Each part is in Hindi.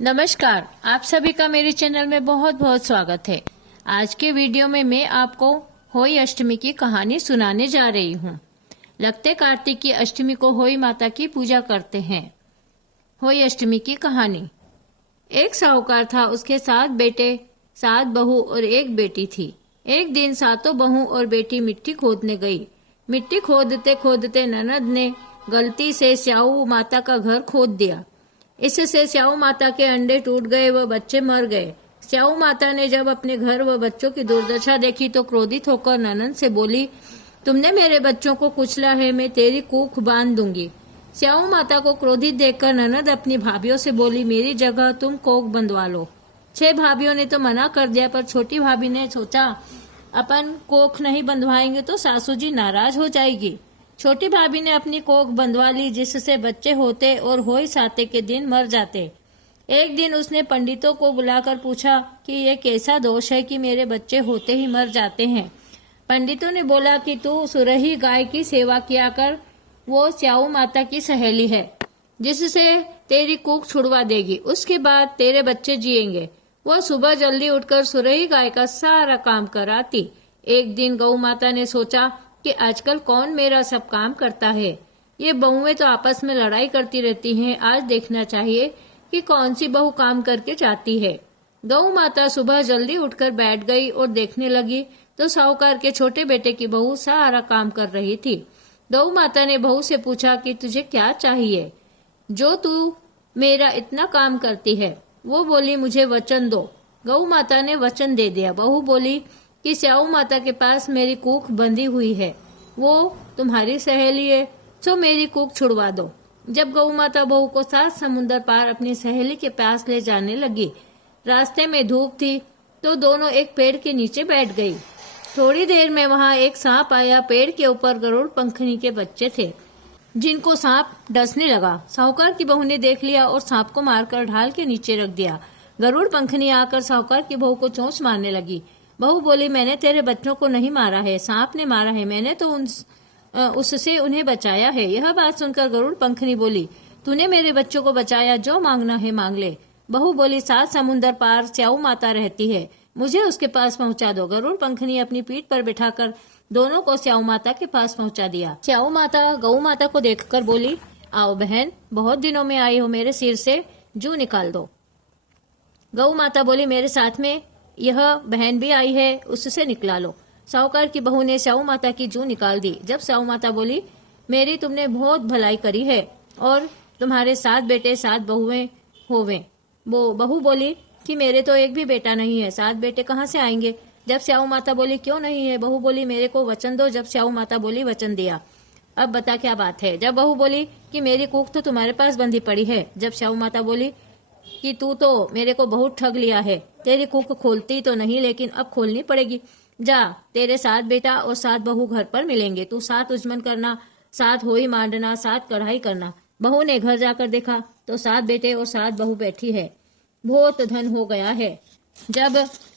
नमस्कार, आप सभी का मेरे चैनल में बहुत बहुत स्वागत है। आज के वीडियो में मैं आपको होई अष्टमी की कहानी सुनाने जा रही हूँ। लगते कार्तिक की अष्टमी को होई माता की पूजा करते हैं। होई अष्टमी की कहानी। एक साहूकार था, उसके 7 बेटे, 7 बहू और 1 बेटी थी। एक दिन सातों बहू और बेटी मिट्टी खोदने गई। मिट्टी खोदते खोदते ननद ने गलती से स्याऊ माता का घर खोद दिया। इससे स्याऊ माता के अंडे टूट गए व बच्चे मर गए। स्याऊ माता ने जब अपने घर व बच्चों की दुर्दशा देखी तो क्रोधित होकर ननद से बोली, तुमने मेरे बच्चों को कुचला है, मैं तेरी कूख बांध दूंगी। स्याऊ माता को क्रोधित देखकर ननद अपनी भाभियों से बोली, मेरी जगह तुम कोख बंधवा लो। 6 भाभियों ने तो मना कर दिया, पर छोटी भाभी ने सोचा अपन कोख नहीं बंधवाएंगे तो सासू जी नाराज हो जाएगी। छोटी भाभी ने अपनी कोख बंधवा ली, जिससे बच्चे होते और होई साते के दिन मर जाते। एक दिन उसने पंडितों को बुलाकर पूछा कि ये कैसा दोष है कि मेरे बच्चे होते ही मर जाते हैं। पंडितों ने बोला कि तू सुरही गाय की सेवा किया कर, वो स्याऊ माता की सहेली है, जिससे तेरी कुख छुड़वा देगी, उसके बाद तेरे बच्चे जिएंगे। वो सुबह जल्दी उठकर सुरही गाय का सारा काम कराती। एक दिन गौ माता ने सोचा कि आजकल कौन मेरा सब काम करता है, ये बहुएं तो आपस में लड़ाई करती रहती हैं, आज देखना चाहिए कि कौन सी बहू काम करके जाती है। गौ माता सुबह जल्दी उठकर बैठ गई और देखने लगी तो साहूकार के छोटे बेटे की बहू सारा काम कर रही थी। गौ माता ने बहू से पूछा कि तुझे क्या चाहिए जो तू मेरा इतना काम करती है। वो बोली, मुझे वचन दो। गौ माता ने वचन दे दिया। बहू बोली कि स्याऊ माता के पास मेरी कूख बंधी हुई है, वो तुम्हारी सहेली है, तो मेरी कूख छुड़वा दो। जब गौ माता बहू को 7 समुंदर पार अपनी सहेली के पास ले जाने लगी, रास्ते में धूप थी तो दोनों एक पेड़ के नीचे बैठ गई। थोड़ी देर में वहां एक सांप आया। पेड़ के ऊपर गरुड़ पंखनी के बच्चे थे, जिनको सांप डसने लगा। साहूकार की बहू ने देख लिया और सांप को मारकर ढाल के नीचे रख दिया। गरुड़ पंखनी आकर साहूकार की बहू को चोंच मारने लगी। बहू बोली, मैंने तेरे बच्चों को नहीं मारा है, सांप ने मारा है, मैंने तो उससे उन्हें बचाया है। यह बात सुनकर गरुड़ पंखनी बोली, तूने मेरे बच्चों को बचाया, जो मांगना है मांग ले। बहू बोली, 7 समुंदर पार स्याऊ माता रहती है, मुझे उसके पास पहुंचा दो। गरुड़ पंखनी अपनी पीठ पर बिठाकर दोनों को स्याऊ माता के पास पहुंचा दिया। स्याऊ माता गौ माता को देखकर बोली, आओ बहन, बहुत दिनों में आई हो, मेरे सिर से जू निकाल दो। गौ माता बोली, मेरे साथ में यह बहन भी आई है, उससे निकला लो। साहूकार की बहू ने स्याऊ माता की जू निकाल दी। जब स्याऊ माता बोली, मेरी तुमने बहुत भलाई करी है और तुम्हारे 7 बेटे 7 बहुएं होवे। वो बहू बोली कि मेरे तो एक भी बेटा नहीं है, 7 बेटे कहाँ से आएंगे। जब स्याऊ माता बोली, क्यों नहीं है। बहू बोली, मेरे को वचन दो। जब स्याऊ माता बोली, वचन दिया। अब बता क्या बात है। जब बहू बोली कि मेरी कूख तो तुम्हारे पास बंधी पड़ी है। जब स्याऊ माता बोली कि तू तो मेरे को बहुत ठग लिया है, तेरी कूख खोलती तो नहीं, लेकिन अब खोलनी पड़ेगी। जा, तेरे 7 बेटा और 7 बहू घर पर मिलेंगे, तू 7 उजमन करना, 7 होई मांडना, 7 कढ़ाई करना। बहू ने घर जाकर देखा तो 7 बेटे और 7 बहू बैठी है। बहुत धन हो गया है। जब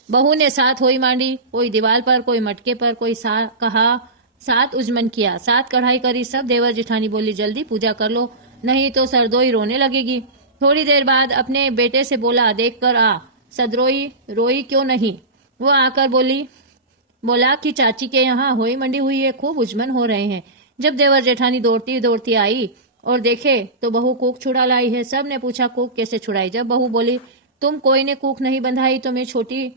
बहू ने 7 होई मांडी, कोई दीवार पर, कोई मटके पर, कोई कहा 7 उजमन किया, 7 कढ़ाई करी। सब देवर जेठानी बोली, जल्दी पूजा कर लो, नहीं तो सरदोई रोने लगेगी। थोड़ी देर बाद अपने बेटे से बोला, देख कर आ, सदरोई रोई क्यों नहीं। वो आकर बोला कि चाची के यहाँ होई मंडी हुई है, खूब उजमन हो रहे हैं। जब देवर जेठानी दौड़ती दौड़ती आई और देखे तो बहू कूख छुड़ा लाई है। सब ने पूछा, कूख कैसे छुड़ाई। जब बहू बोली, तुम कोई ने कूख नहीं बंधाई, तो मैं छोटी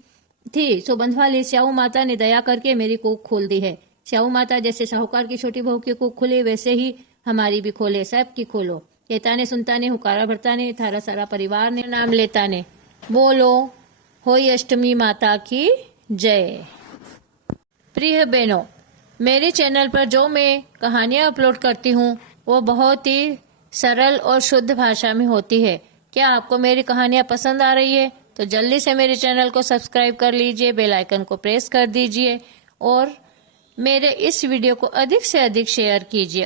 थी सो बंधवा ली। स्याऊ माता ने दया करके मेरी कूख खोल दी है। स्याऊ माता जैसे साहूकार की छोटी बहू की कूख खुली, वैसे ही हमारी भी खोले, सब की खोलो। कहता ने सुनता ने, हुकारा भरता ने, थारा सारा परिवार ने नाम लेता ने। बोलो होई अष्टमी माता की जय। प्रिय बहनों, मेरे चैनल पर जो मैं कहानियां अपलोड करती हूँ वो बहुत ही सरल और शुद्ध भाषा में होती है। क्या आपको मेरी कहानियां पसंद आ रही है तो जल्दी से मेरे चैनल को सब्सक्राइब कर लीजिए, बेल आइकन को प्रेस कर दीजिए और मेरे इस वीडियो को अधिक से अधिक शेयर कीजिए।